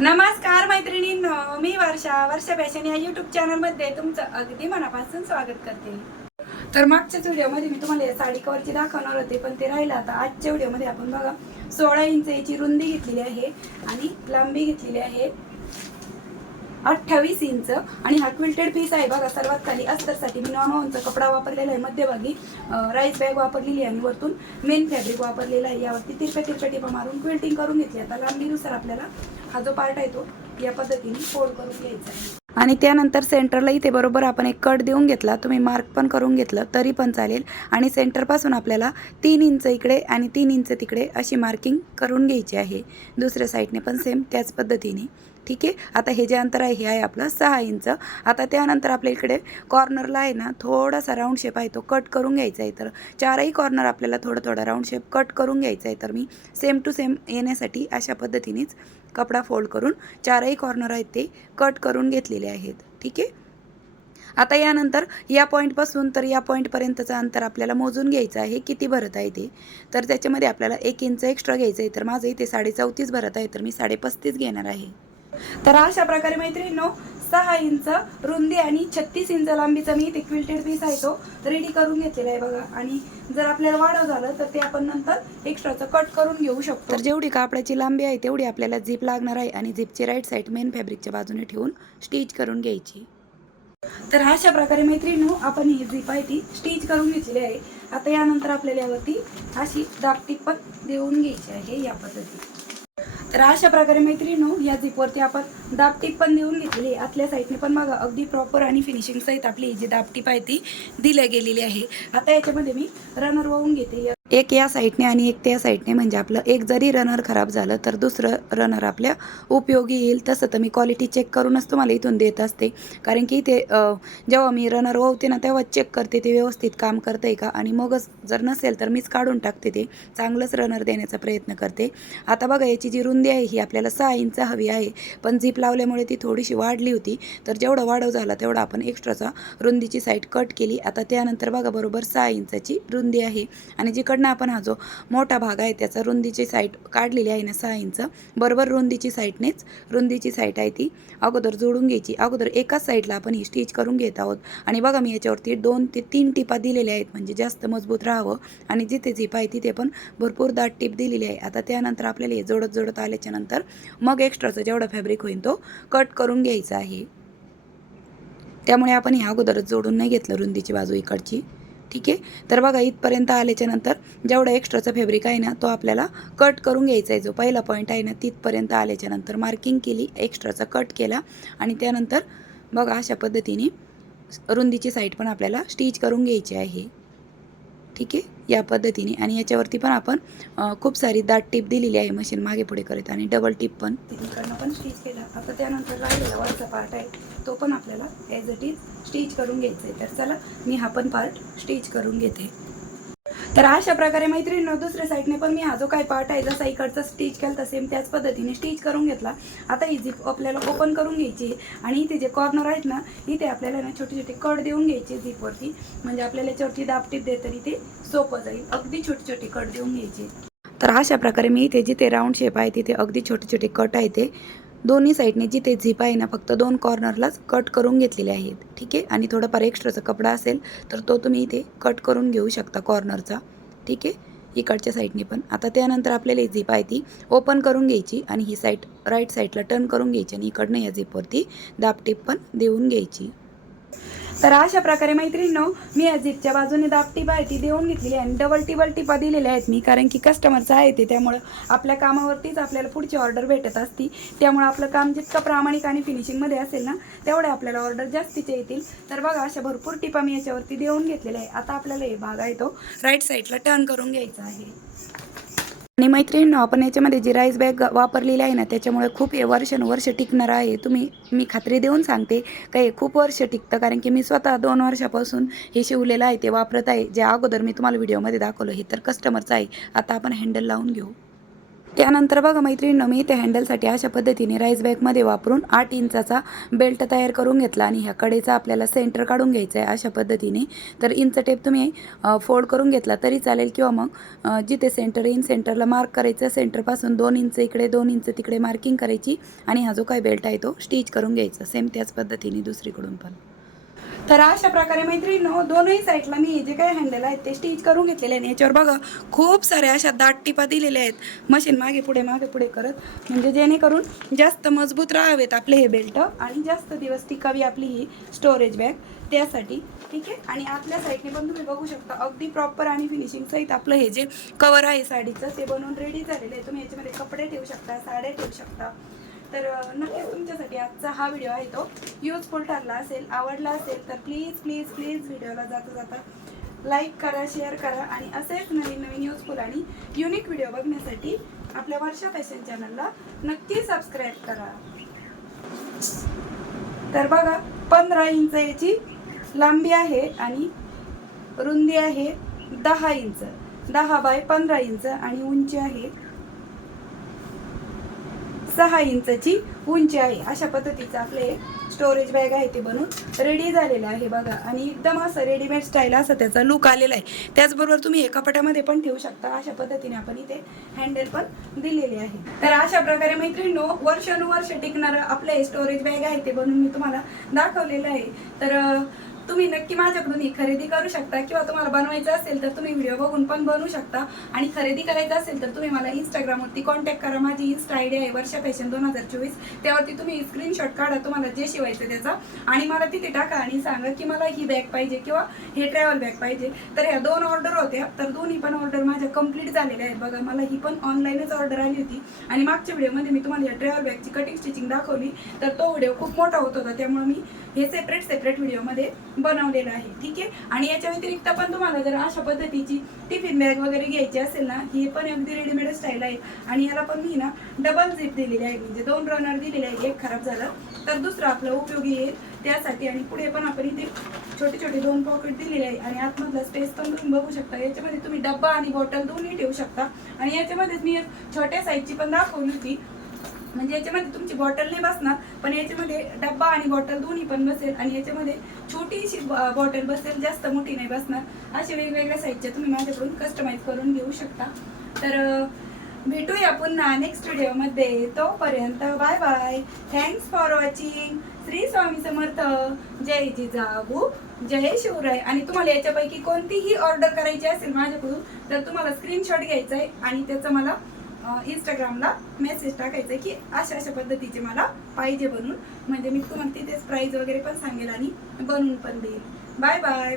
नमस्कार मैत्रिणींनो मी वर्षा. वर्षा फॅशन या युट्यूब चॅनलमध्ये तुमचं अगदी मनापासून स्वागत करते. तर मागच्याच व्हिडिओमध्ये मी तुम्हाला या साडी कवरची दाखवणार होते पण ते राहिलं आता आजच्या व्हिडिओमध्ये आपण बघा सोळा इंच याची रुंदी घेतलेली आहे आणि लांबी घेतलेली आहे. अठ्ठावीस इंच आणि हा क्विल्टेड पीस आहे बघा सर्वात खाली. अस्तरसाठी मी नॉन कपडा वापरलेला आहे. मध्यभागी राईस बॅग वापरलेली आहे आणि वरतून मेन फॅब्रिक वापरलेला आहे. यावरती तिरप्या तिरप्या टिपा मारून क्विल्टिंग करून घेतली. आता लांबीनुसार आपल्याला हा जो पार्ट आहे तो या पद्धतीने फोल्ड करून घ्यायचा आहे. आणि त्यानंतर सेंटरला इथे बरोबर आपण एक कट देऊन घेतला. तुम्ही मार्क पण करून घेतलं तरी पण चालेल. आणि सेंटरपासून आपल्याला तीन इंच इकडे आणि तीन इंच तिकडे अशी मार्किंग करून घ्यायची आहे. दुसऱ्या साईडने पण सेम त्याच पद्धतीने. ठीक आहे? आता हे जे अंतर आहे हे आहे आपलं सहा इंच. आता त्यानंतर आपल्या इकडे कॉर्नरला आहे ना थोडासा राऊंड शेप आहे तो कट करून घ्यायचा आहे तर. चारही कॉर्नर आपल्याला थोडं थोडं राऊंड शेप कट करून घ्यायचा आहे तर मी. सेम टू सेम येण्यासाठी अशा पद्धतीनेच कपडा फोल्ड करून चारही कॉर्नर आहेत ते कट करून घेतलेले आहेत. ठीक आहे? आता यानंतर या पॉईंटपासून तर या पॉईंटपर्यंतचं अंतर आपल्याला मोजून घ्यायचं आहे किती भरत आहे ते. तर त्याच्यामध्ये आपल्याला एक इंच एक्स्ट्रा घ्यायचं आहे तर माझं इथे साडे चौतीस भरत आहे तर मी साडे पस्तीस घेणार आहे. तर अशा प्रकारे मैत्रिणींनो सहा इंच रुंदी आणि छत्तीस इंच लांबीचा मी इथे क्विल्टेड पीस आहे तो रेडी करून घेतलेला आहे बघा. आणि जर आपल्याला वाढव झालं तर ते आपण नंतर एक्स्ट्राचं कट करून घेऊ शकतो. तर जेवढी कापडाची लांबी आहे तेवढी आपल्याला झीप लागणार आहे आणि झीपची राईट साईड मेन फॅब्रिकच्या बाजूने ठेवून स्टिच करून घ्यायची. तर अशा प्रकारे मैत्रिणीनो आपण ही झीप आहे ती स्टिच करून घेतलेली आहे. आता यानंतर आपल्याला यावरती अशी दापटी पण देऊन घ्यायची आहे या पद्धतीने तर अशा प्रकारे मैत्रिणी या दीपवरती आपण दापटीप पण देऊन घेतलेली आतल्या साईडने पण बघा अगदी प्रॉपर आणि फिनिशिंग सहित आपली जी दापटीप आहे ती दिल्या गेलेली आहे. आता याच्यामध्ये मी रनर वाहून घेते. एक या साईडने आणि एक त्या साईडने म्हणजे आपलं एक जरी रनर खराब झालं तर दुसरं रनर आपल्या उपयोगी येईल. तसं तर मी क्वालिटी चेक करूनच तुम्हाला इथून देत असते. कारण की ते जेव्हा मी रनर वाहते ना तेव्हा चेक करते ते व्यवस्थित काम करते का? आणि मगच जर नसेल तर मीच काढून टाकते ते. चांगलंच रनर देण्याचा प्रयत्न करते. आता बघा याची जी रुंदी आहे ही आपल्याला सहा इंच हवी आहे. पण झीप लावल्यामुळे ती थोडीशी वाढली होती. तर जेवढा वाढव झाला तेवढा आपण एक्स्ट्राचा रुंदीची साईड कट केली. आता त्यानंतर बघा बरोबर सहा इंचाची रुंदी आहे. आणि जिकडनं आपण हा जो मोठा भाग आहे त्याचा रुंदीची साईड काढलेली आहे ना सहा इंच बरोबर रुंदीची साईडनेच रुंदीची साईड आहे ती अगोदर जोडून घ्यायची. अगोदर एकाच साईडला आपण ही स्टिच करून घेत आहोत. आणि बघा मी याच्यावरती दोन ते तीन टिपा दिलेल्या आहेत म्हणजे जास्त मजबूत राहावं. आणि जिथे झीप आहे तिथे पण भरपूर दाट टीप दिलेली आहे. आता त्यानंतर आपल्याला हे जोडत जोडत आल्याच्यानंतर मग एक्स्ट्राचं जेवढा फॅब्रिक होईल तो तो कट करून घ्यायचा आहे. त्यामुळे आपण ह्या अगोदरच जोडून नाही घेतलं रुंदीची बाजू इकडची. ठीक आहे? तर बघा इथपर्यंत आल्याच्यानंतर जेवढा एक्स्ट्राचा फॅब्रिक आहे ना तो आपल्याला कट करून घ्यायचा आहे. जो पहिला पॉईंट आहे ना तिथपर्यंत आल्याच्यानंतर मार्किंग केली एक्स्ट्राचा कट केला आणि त्यानंतर बघा अशा पद्धतीने रुंदीची साईड पण आपल्याला स्टिच करून घ्यायची आहे. ठीक आहे? या पद्धतीने. आणि याच्यावरती पण आपण खूप सारी दाट टीप दिलेली आहे मशीन मागे पुढे करत आणि डबल टीप पण. तिकडनं पण स्टिच केला. आता त्यानंतर राहिलेला वरचा पार्ट आहे. तो पण आपल्याला ॲज इट इज स्टिच करून घ्यायचा आहे. तर चला मी हा पण पार्ट स्टिच करून घेते. तर अशा प्रकारे मैत्रिणींनो दुसऱ्या साईडने पण मी हा जो काही पार्ट आहे जसा इकडचा स्टिच केला सेम त्याच पद्धतीने स्टिच करून घेतला. आता ही झिप आपल्याला ओपन करून घ्यायची आणि इथे जे कॉर्नर आहेत ना इथे आपल्याला ना छोटे छोटे कट देऊन घ्यायचे झिपवरती म्हणजे आपल्याला याच्यावरती दापटीप दे तरी ते सोपं जाईल. अगदी छोटे छोटे कट देऊन घ्यायचे तर अशा प्रकारे मी इथे जिथे राऊंड शेप आहे तिथे अगदी छोटे छोटे कट आहे ते दोन्ही साईडने जिथे झिप आहे ना फक्त दोन कॉर्नरलाच कट करून घेतलेले आहेत. ठीक आहे? आणि थोडंफार एक्स्ट्राचा कपडा असेल तर तो तुम्ही इथे कट करून घेऊ शकता कॉर्नरचा. ठीक आहे? इकडच्या साईडने पण. आता त्यानंतर आपल्याला झिप आहे ती ओपन करून घ्यायची आणि ही साईड राईट साईडला टर्न करून घ्यायची आणि इकडनं या झिपवरती दापटीप पण देऊन घ्यायची. तर अशा प्रकारे मैत्रिणींनो मी अजितच्या बाजूने बाजूने टिपा आहे ती देऊन घेतलेली आहे आणि डबल टिबल टिपा दिलेल्या आहेत मी कारण की कस्टमरचं आहे ते त्यामुळं आपल्या कामावरतीच आपल्याला पुढची ऑर्डर भेटत असती. त्यामुळं आपलं काम जितकं प्रामाणिक आणि फिनिशिंगमध्ये असेल ना तेवढ्या आपल्याला ऑर्डर जास्तीचे येतील. तर बघा अशा भरपूर टिपा मी याच्यावरती देऊन घेतलेल्या आहे आता आपल्याला हे भाग आहे तो राईट साईडला टर्न करून घ्यायचा आहे. आणि मैत्रिणींनो आपण याच्यामध्ये जी राईस बॅग वापरलेली आहे ना त्याच्यामुळे खूप हे वर्षानुवर्ष टिकणार आहे. तुम्ही मी खात्री देऊन सांगते का हे खूप वर्ष टिकतं कारण की मी स्वतः दोन वर्षापासून हे शिवलेलं आहे ते वापरत आहे. जे अगोदर मी तुम्हाला व्हिडिओमध्ये दाखवलं हे तर कस्टमरचं आहे. आता आपण हँडल लावून घेऊ. त्यानंतर बघा मैत्रिणीनं मी त्या हँडलसाठी अशा पद्धतीने राईस बॅगमध्ये वापरून आठ इंचाचा बेल्ट तयार करून घेतला आणि ह्या कडेचा आपल्याला सेंटर काढून घ्यायचा आहे अशा पद्धतीने. तर इंच टेप तुम्ही फोल्ड करून घेतला तरी चालेल किंवा मग जिथे सेंटर येईन सेंटरला मार्क करायचं सेंटरपासून दोन इंच इकडे दोन इंच तिकडे मार्किंग करायची आणि हा जो काय बेल्ट आहे तो स्टिच करून घ्यायचा. सेम त्याच पद्धतीने दुसरीकडून पण. तर अशा प्रकारे मैत्रिणीनो हो, दोनही साईडला मी जे काही हँडल आहेत ते स्टिच करून घेतलेले आहे आणि याच्यावर बघा खूप साऱ्या अशा दाट टिपा दिलेल्या आहेत. मशीन मागे पुढे मागे पुढे करत. म्हणजे जेणेकरून जास्त मजबूत राहावेत आपले हे बेल्ट आणि जास्त दिवस टिकावी आपली ही स्टोरेज बॅग त्यासाठी ठीक आहे? आणि आतल्या साईडने पण तुम्ही बघू शकता अगदी प्रॉपर आणि फिनिशिंग सहित आपलं हे जे कवर आहे साडीचं ते बनवून रेडी झालेलं आहे. तुम्ही याच्यामध्ये कपडे ठेवू शकता साड्या ठेवू शकता. तर नक्कीच तुमच्यासाठी आजचा हा व्हिडिओ आहे तो. युजफुल ठरला असेल आवडला असेल तर प्लीज प्लीज प्लीज व्हिडिओला जाता जाता लाईक करा शेअर करा आणि असेच नवीन नवीन युजफुल आणि युनिक व्हिडिओ बघण्यासाठी आपल्या वर्षा फॅशन चॅनलला नक्की सबस्क्राईब करा. तर बघा पंधरा इंच याची लांबी आहे आणि रुंदी आहे दहा इंच. दहा बाय पंधरा इंच आणि उंची आहे सहा इंचची उंची आहे. अशा पद्धतीचं आपले स्टोरेज बॅग आहे ते बनून रेडी झालेलं आहे बघा. आणि एकदम असं रेडीमेड स्टाईल असं त्याचा लुक आलेला आहे. त्याचबरोबर तुम्ही एका पटामध्ये पण ठेवू शकता. अशा पद्धतीने आपण इथे हँडल पण दिलेले आहे. तर अशा प्रकारे मैत्रिणी वर्षानुवर्ष टिकणारं आपलं स्टोरेज बॅग आहे ते बनून मी तुम्हाला दाखवलेलं आहे. तर तुम्ही नक्की माझ्याकडून ही खरेदी करू शकता किंवा तुम्हाला बनवायचं असेल तर तुम्ही व्हिडिओ बघून पण बनवू शकता. आणि खरेदी करायचं असेल तर तुम्ही मला इंस्टाग्रामवरती कॉन्टॅक्ट करा. माझी इन्स्टा आयडी आहे वर्षा फॅशन दोन हजार चोवीस. त्यावरती तुम्ही स्क्रीनशॉट काढा तुम्हाला जे शिवायचं त्याचा. आणि मला तिथे टाका आणि सांगा की मला ही बॅग पाहिजे किंवा हे ट्रॅव्हल बॅग पाहिजे. तर ह्या दोन ऑर्डर होत्या. तर दोन्ही पण ऑर्डर माझ्या कंप्लीट झालेल्या आहेत. बघा मला ही पण ऑनलाईनच ऑर्डर आली होती. आणि मागच्या व्हिडिओमध्ये मी तुम्हाला या ट्रॅव्हल बॅगची कटिंग स्टिचिंग दाखवली. तर तो व्हिडिओ खूप मोठा होत होता. त्यामुळे मी हे सेपरेट सेपरेट व्हिडिओमध्ये बनवलेलं आहे. ठीक आहे? आणि याच्या व्यतिरिक्त पण तुम्हाला जर अशा पद्धतीची टिफिन बॅग वगैरे घ्यायची असेल ना ही पण अगदी रेडीमेड स्टाईल आहे. आणि याला पण मी ना डबल झिप दिलेली आहे. म्हणजे दोन रनर दिलेले आहे एक खराब झालं तर दुसरं आपलं उपयोगी येईल त्यासाठी. आणि पुढे पण आपण इथे छोटे छोटे दोन पॉकेट दिलेले आहे. आणि आतमधला स्पेस पण तुम्ही बघू शकता. याच्यामध्ये तुम्ही डब्बा आणि बॉटल दोन्ही ठेवू शकता. आणि याच्यामध्येच मी छोट्या साईजची पण दाखवली होती. म्हणजे याच्यामध्ये तुमची बॉटल नाही बसणार पण याच्यामध्ये डब्बा आणि बॉटल दोन्ही पण बसेल आणि याच्यामध्ये छोटीशी बॉटल बसेल जास्त मोठी नाही बसणार. असे वेगवेगळ्या साईजच्या तुम्ही माझ्याकडून कस्टमाइज करून घेऊ शकता. तर भेटूया पुन्हा नेक्स्ट व्हिडिओमध्ये तोपर्यंत bye bye thanks for watching Shri Swami Samarth. जय जिजाऊ. जय शिवराय. आणि तुम्हाला याच्यापैकी कोणतीही ऑर्डर करायची असेल माझ्याकडून तर तुम्हाला स्क्रीनशॉट घ्यायचा आहे आणि त्याचं मला इंस्टाग्रामला मेसेज टाकायचा की अशा अशा पद्धतीचे मला पाहिजे बनवून म्हणजे मी तुम्हाला तिथेच प्राईज वगैरे पण सांगेल आणि बनवून पण देईल. Bye bye